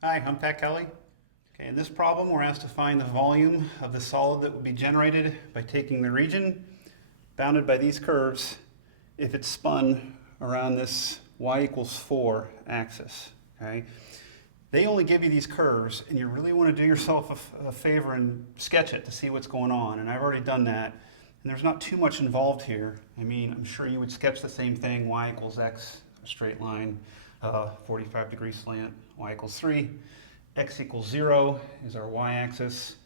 Hi, I'm Pat Kelly. Okay, in this problem, we're asked to find the volume of the solid that would be generated by taking the region bounded by these curves if it's spun around this y=4 axis. Okay, they only give you these curves, and you really want to do yourself a favor and sketch it to see what's going on. And I've already done that, and there's not too much involved here. I mean, I'm sure you would sketch the same thing: y=x, a straight line, 45-degree slant, y=3. X=0 is our y-axis,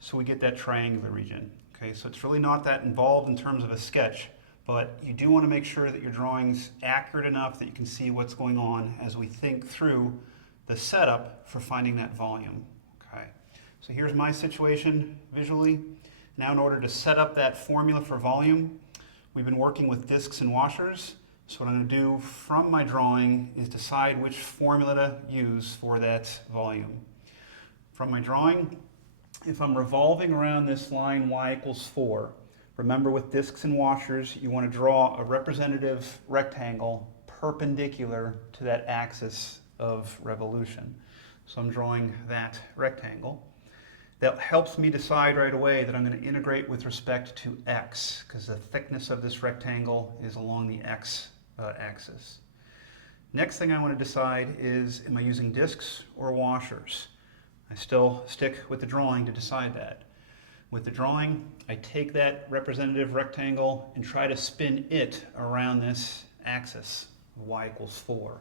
so we get that triangular region. Okay, so it's really not that involved in terms of a sketch, but you do want to make sure that your drawing's accurate enough that you can see what's going on as we think through the setup for finding that volume. Okay, so here's my situation visually. Now, in order to set up that formula for volume, we've been working with discs and washers. So what I'm going to do from my drawing is decide which formula to use for that volume. From my drawing, if I'm revolving around this line y=4, remember with discs and washers, you want to draw a representative rectangle perpendicular to that axis of revolution. So I'm drawing that rectangle. That helps me decide right away that I'm going to integrate with respect to x, because the thickness of this rectangle is along the x axis. Next thing I want to decide is, am I using discs or washers? I still stick with the drawing to decide that. With the drawing, I take that representative rectangle and try to spin it around this axis, y=4.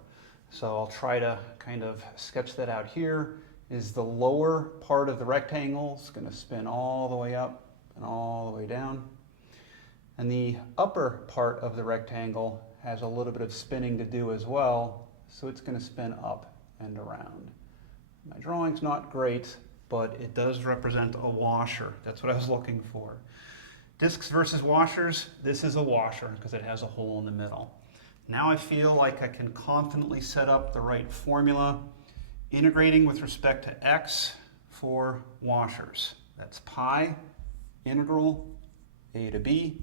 So I'll try to kind of sketch that out here. Is the lower part of the rectangle is going to spin all the way up and all the way down. And the upper part of the rectangle has a little bit of spinning to do as well, so it's going to spin up and around. My drawing's not great, but it does represent a washer. That's what I was looking for. Discs versus washers, this is a washer because it has a hole in the middle. Now I feel like I can confidently set up the right formula, integrating with respect to x for washers. That's pi integral a to b,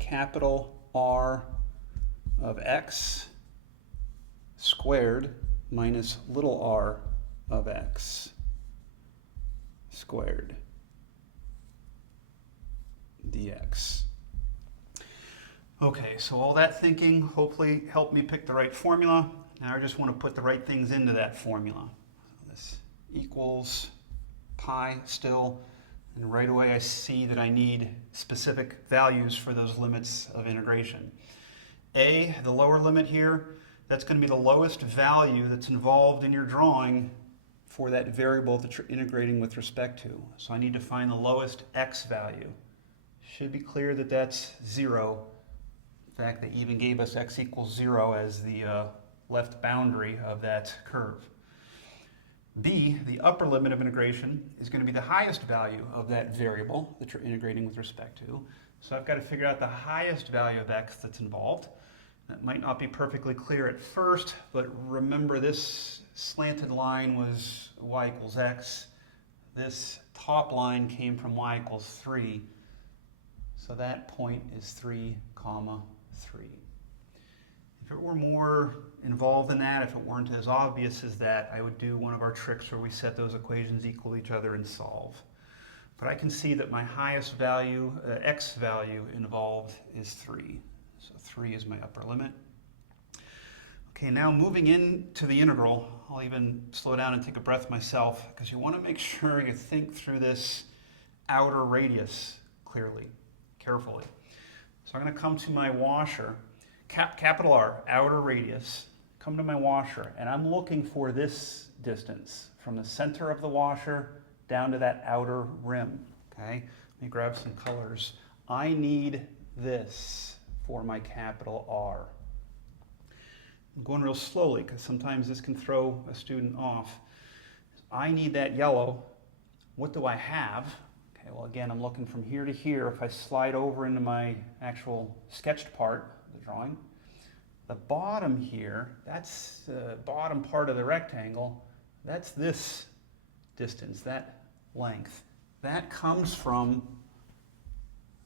capital R of x squared minus little r of x squared dx. Okay, so all that thinking hopefully helped me pick the right formula. Now I just want to put the right things into that formula. This equals pi still, and right away I see that I need specific values for those limits of integration. A, the lower limit here, that's going to be the lowest value that's involved in your drawing for that variable that you're integrating with respect to. So I need to find the lowest x value. Should be clear that that's 0. In fact, they even gave us x=0 as the left boundary of that curve. B, the upper limit of integration, is going to be the highest value of that variable that you're integrating with respect to. So I've got to figure out the highest value of x that's involved. That might not be perfectly clear at first, but remember this slanted line was y=x. This top line came from y=3. So that point is 3, 3. If it were more involved than that, if it weren't as obvious as that, I would do one of our tricks where we set those equations equal to each other and solve. But I can see that my highest value, x value involved is 3. So 3 is my upper limit. Okay, now moving into the integral, I'll even slow down and take a breath myself, because you want to make sure you think through this outer radius clearly, carefully. So I'm going to come to my washer, capital R, outer radius, come to my washer, and I'm looking for this distance from the center of the washer down to that outer rim. Okay, let me grab some colors. I need this for my capital R. I'm going real slowly because sometimes this can throw a student off. I need that yellow. What do I have? Okay, well again, I'm looking from here to here. If I slide over into my actual sketched part of the drawing, the bottom here, that's the bottom part of the rectangle, that's this distance, that length. That comes from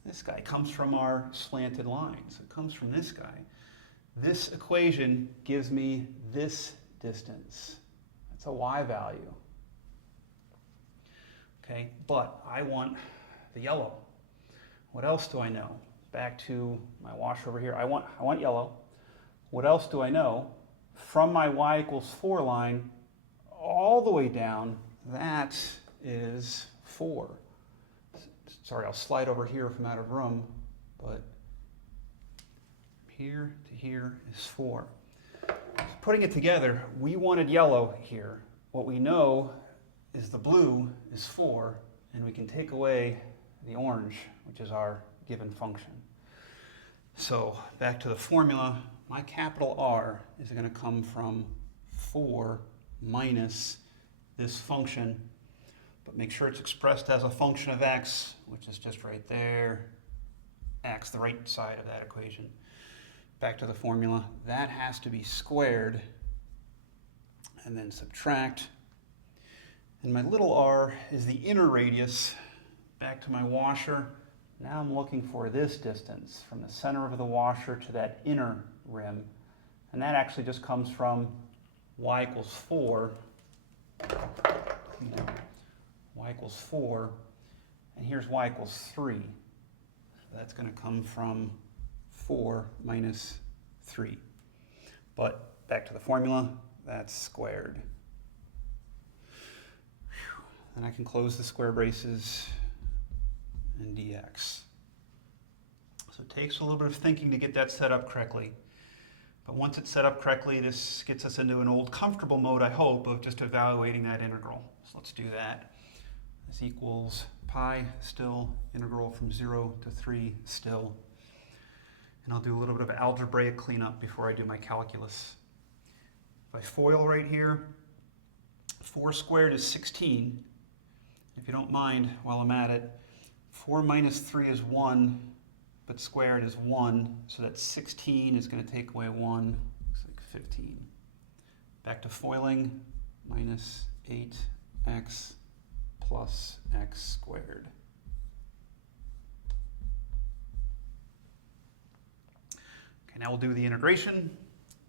this guy, comes from our slanted line. So it comes from this guy. This equation gives me this distance. It's a y value. Okay, but I want the yellow. What else do I know? Back to my washer over here. I want yellow. What else do I know? From my y equals 4 line all the way down, that is 4. Sorry, I'll slide over here if I'm out of room, but here to here is 4. So putting it together, we wanted yellow here. What we know is the blue is 4, and we can take away the orange, which is our given function. So back to the formula, my capital R is going to come from 4 minus this function, but make sure it's expressed as a function of x, which is just right there, x, the right side of that equation. Back to the formula, that has to be squared, and then subtract. And my little r is the inner radius. Back to my washer. Now I'm looking for this distance from the center of the washer to that inner rim. And that actually just comes from y equals 4. Y equals 4. And here's y equals 3. So that's going to come from 4 minus 3. But back to the formula, that's squared. And I can close the square braces and dx. So it takes a little bit of thinking to get that set up correctly. But once it's set up correctly, this gets us into an old comfortable mode, I hope, of just evaluating that integral. So let's do that. This equals pi still, integral from 0 to 3 still. And I'll do a little bit of algebraic cleanup before I do my calculus. If I FOIL right here, 4 squared is 16. If you don't mind, while I'm at it, 4 minus 3 is 1, but squared is 1, so that 16 is going to take away 1, looks like 15. Back to foiling, minus 8x plus x squared. Okay, now we'll do the integration.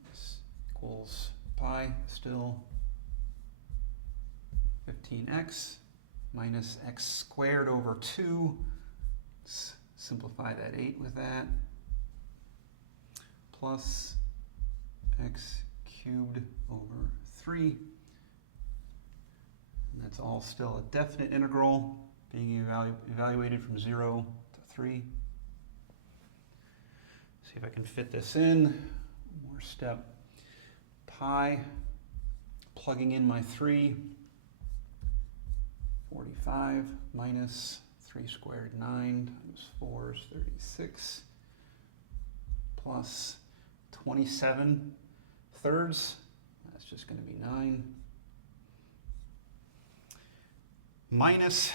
This equals pi still 15x minus x squared over 2. Let's simplify that 8 with that. Plus x cubed over 3. And that's all still a definite integral being evaluated from 0 to 3. See if I can fit this in. One more step. Pi, plugging in my 3. 45 minus 3 squared 9 times 4 is 36 plus 27 thirds, that's just going to be 9, minus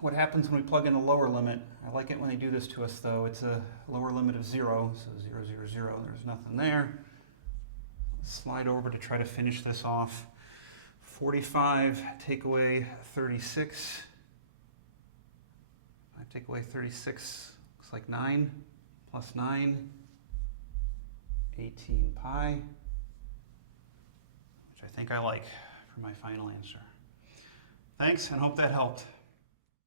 what happens when we plug in a lower limit. I like it when they do this to us though. It's a lower limit of 0, so 0, 0, 0, there's nothing there. Slide over to try to finish this off. 45, take away 36. I take away 36, looks like 9, plus 9, 18 pi, which I think I like for my final answer. Thanks, and hope that helped.